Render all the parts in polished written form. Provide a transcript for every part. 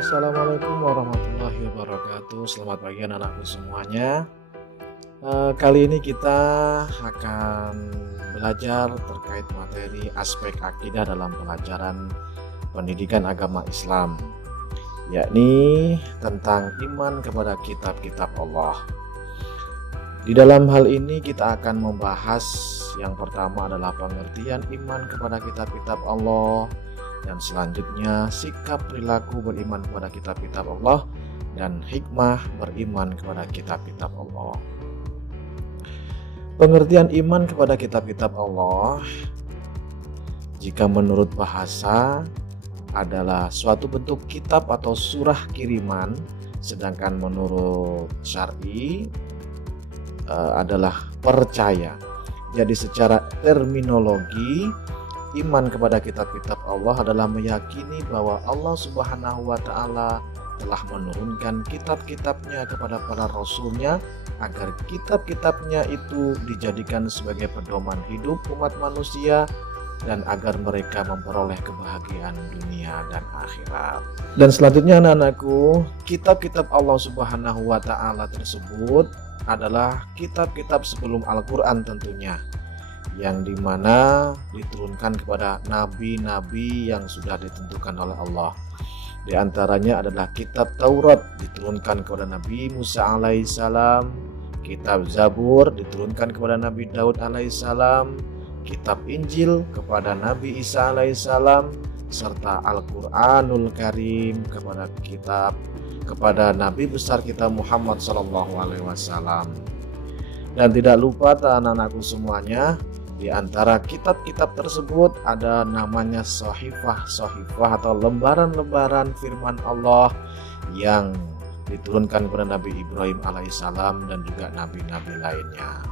Assalamualaikum warahmatullahi wabarakatuh. Selamat pagi anak-anakku semuanya. Kali ini kita akan belajar terkait materi aspek akidah dalam pelajaran pendidikan agama Islam, yakni tentang iman kepada kitab-kitab Allah. Di dalam hal ini kita akan membahas yang pertama adalah pengertian iman kepada kitab-kitab Allah, dan selanjutnya sikap perilaku beriman kepada kitab-kitab Allah dan hikmah beriman kepada kitab-kitab Allah. Pengertian iman kepada kitab-kitab Allah, jika menurut bahasa, adalah suatu bentuk kitab atau surah kiriman, sedangkan menurut syar'i adalah percaya. Jadi secara terminologi, iman kepada kitab-kitab Allah adalah meyakini bahwa Allah Subhanahu wa Ta'ala telah menurunkan kitab-kitabnya kepada para rasulnya agar kitab-kitabnya itu dijadikan sebagai pedoman hidup umat manusia dan agar mereka memperoleh kebahagiaan dunia dan akhirat. Dan selanjutnya anak-anakku, kitab-kitab Allah Subhanahu wa Ta'ala tersebut adalah kitab-kitab sebelum Al-Quran tentunya, yang dimana diturunkan kepada nabi-nabi yang sudah ditentukan oleh Allah. Di antaranya adalah kitab Taurat diturunkan kepada Nabi Musa alaihissalam, kitab Zabur diturunkan kepada Nabi Daud alaihissalam, kitab Injil kepada Nabi Isa alaihissalam, serta Al-Quranul Karim kepada Nabi besar kita Muhammad sallallahu alaihi wasallam. Dan tidak lupa anak-anakku semuanya, di antara kitab-kitab tersebut ada namanya sahifah atau lembaran-lembaran firman Allah yang diturunkan kepada Nabi Ibrahim alaihissalam dan juga nabi-nabi lainnya.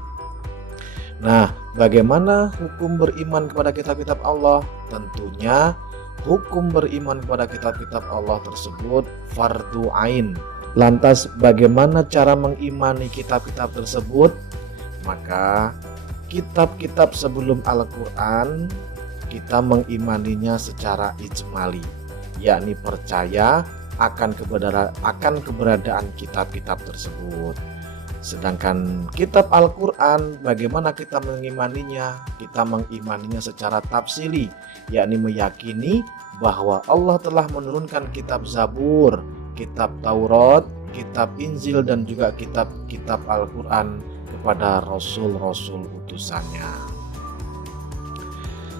Nah, bagaimana hukum beriman kepada kitab-kitab Allah? Tentunya hukum beriman kepada kitab-kitab Allah tersebut fardu ain. Lantas bagaimana cara mengimani kitab-kitab tersebut? Maka kitab-kitab sebelum Al-Quran kita mengimaninya secara ijmali, yakni percaya akan keberadaan kitab-kitab tersebut. Sedangkan kitab Al-Quran, bagaimana kita mengimaninya? Kita mengimaninya secara tafsili, yakni meyakini bahwa Allah telah menurunkan kitab Zabur, kitab Taurat, kitab Injil, dan juga kitab-kitab Al-Quran kepada rasul-rasul utusannya.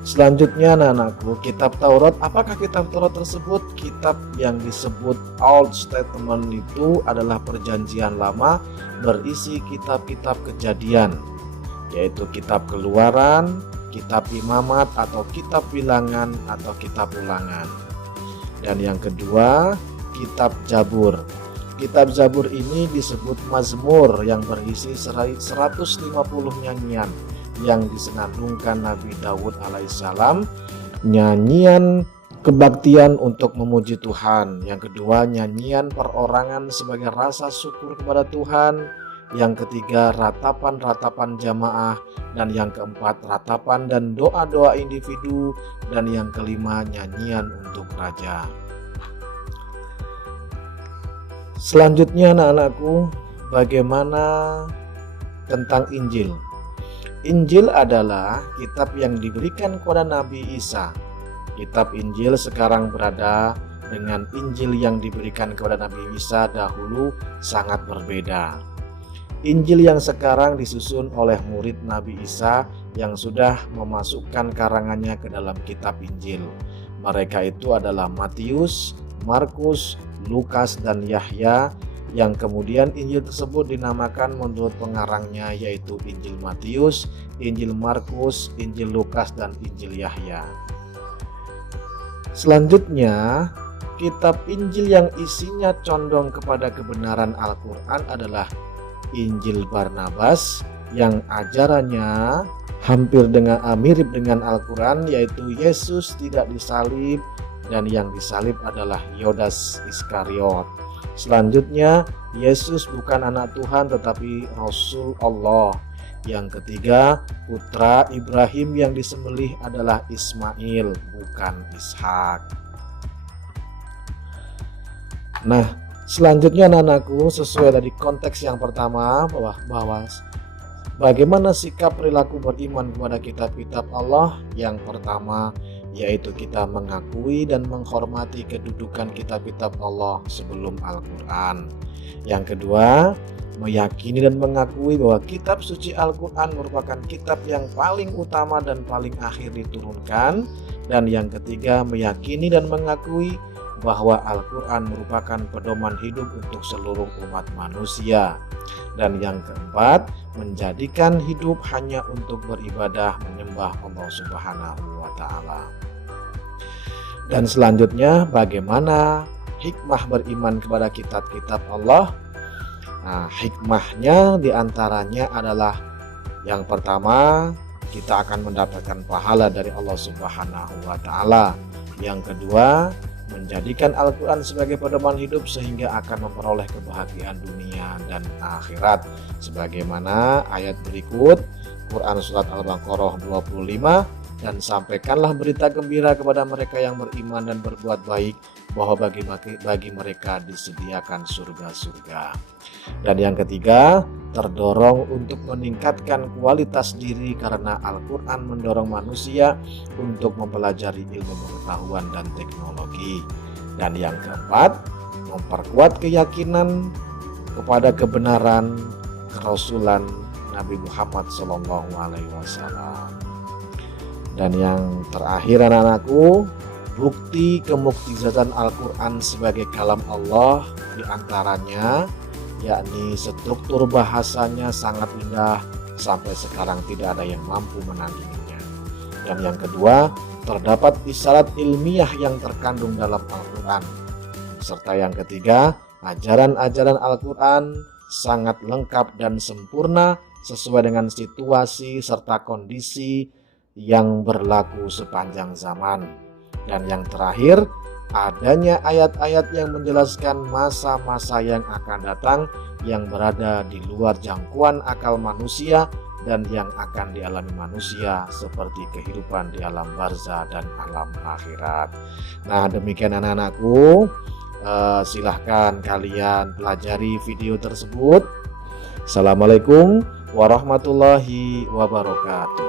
Selanjutnya anak-anakku, kitab Taurat. Apakah kitab Taurat tersebut? Kitab yang disebut Old Testament itu adalah perjanjian lama berisi kitab-kitab kejadian, yaitu kitab Keluaran, kitab Imamat atau kitab Bilangan atau kitab Ulangan. Dan yang kedua, kitab Zabur. Kitab Zabur ini disebut Mazmur yang berisi 150 nyanyian yang disenandungkan Nabi Daud alaihissalam, nyanyian kebaktian untuk memuji Tuhan. Yang kedua, nyanyian perorangan sebagai rasa syukur kepada Tuhan. Yang ketiga, ratapan-ratapan jamaah. Dan yang keempat, ratapan dan doa-doa individu. Dan yang kelima, nyanyian untuk raja. Selanjutnya anak-anakku, bagaimana tentang Injil? Injil adalah kitab yang diberikan kepada Nabi Isa. Kitab Injil sekarang berada dengan Injil yang diberikan kepada Nabi Isa dahulu sangat berbeda. Injil yang sekarang disusun oleh murid Nabi Isa yang sudah memasukkan karangannya ke dalam kitab Injil. Mereka itu adalah Matius, Markus, Lukas, dan Yahya, yang kemudian Injil tersebut dinamakan menurut pengarangnya, yaitu Injil Matius, Injil Markus, Injil Lukas, dan Injil Yahya. Selanjutnya, kitab Injil yang isinya condong kepada kebenaran Al-Quran adalah Injil Barnabas, yang ajarannya mirip dengan Al-Quran, yaitu Yesus tidak disalib dan yang disalib adalah Yudas Iskariot. Selanjutnya, Yesus bukan anak Tuhan tetapi Rasul Allah. Yang ketiga, putra Ibrahim yang disembelih adalah Ismail, bukan Ishak. Nah, selanjutnya anak-anakku, sesuai dari konteks yang pertama bahwa bagaimana sikap perilaku beriman kepada kitab-kitab Allah. Yang pertama yaitu kita mengakui dan menghormati kedudukan kitab-kitab Allah sebelum Al-Quran. Yang kedua, meyakini dan mengakui bahwa kitab suci Al-Quran merupakan kitab yang paling utama dan paling akhir diturunkan. Dan yang ketiga, meyakini dan mengakui bahwa Al-Quran merupakan pedoman hidup untuk seluruh umat manusia. Dan yang keempat, menjadikan hidup hanya untuk beribadah menyembah Allah Subhanahu wa Ta'ala. Dan selanjutnya, bagaimana hikmah beriman kepada kitab-kitab Allah? Nah, hikmahnya diantaranya adalah yang pertama, kita akan mendapatkan pahala dari Allah Subhanahu wa Ta'ala. Yang kedua, menjadikan Al-Quran sebagai pedoman hidup sehingga akan memperoleh kebahagiaan dunia dan akhirat. Sebagaimana ayat berikut, Quran Surat Al-Baqarah 25, dan sampaikanlah berita gembira kepada mereka yang beriman dan berbuat baik, bahwa bagi mereka disediakan surga-surga. Dan yang ketiga, terdorong untuk meningkatkan kualitas diri karena Al-Quran mendorong manusia untuk mempelajari ilmu pengetahuan dan teknologi. Dan yang keempat, memperkuat keyakinan kepada kebenaran kerasulan Nabi Muhammad SAW. Dan yang terakhir anak-anakku, bukti kemukjizatan Al-Quran sebagai kalam Allah diantaranya yakni struktur bahasanya sangat indah, sampai sekarang tidak ada yang mampu menandinginya. Dan yang kedua, terdapat isyarat ilmiah yang terkandung dalam Al-Quran. Serta yang ketiga, ajaran-ajaran Al-Quran sangat lengkap dan sempurna sesuai dengan situasi serta kondisi yang berlaku sepanjang zaman. Dan yang terakhir, adanya ayat-ayat yang menjelaskan masa-masa yang akan datang yang berada di luar jangkauan akal manusia dan yang akan dialami manusia, seperti kehidupan di alam barzah dan alam akhirat. Nah, demikian anak-anakku, silahkan kalian pelajari video tersebut. Assalamualaikum warahmatullahi wabarakatuh.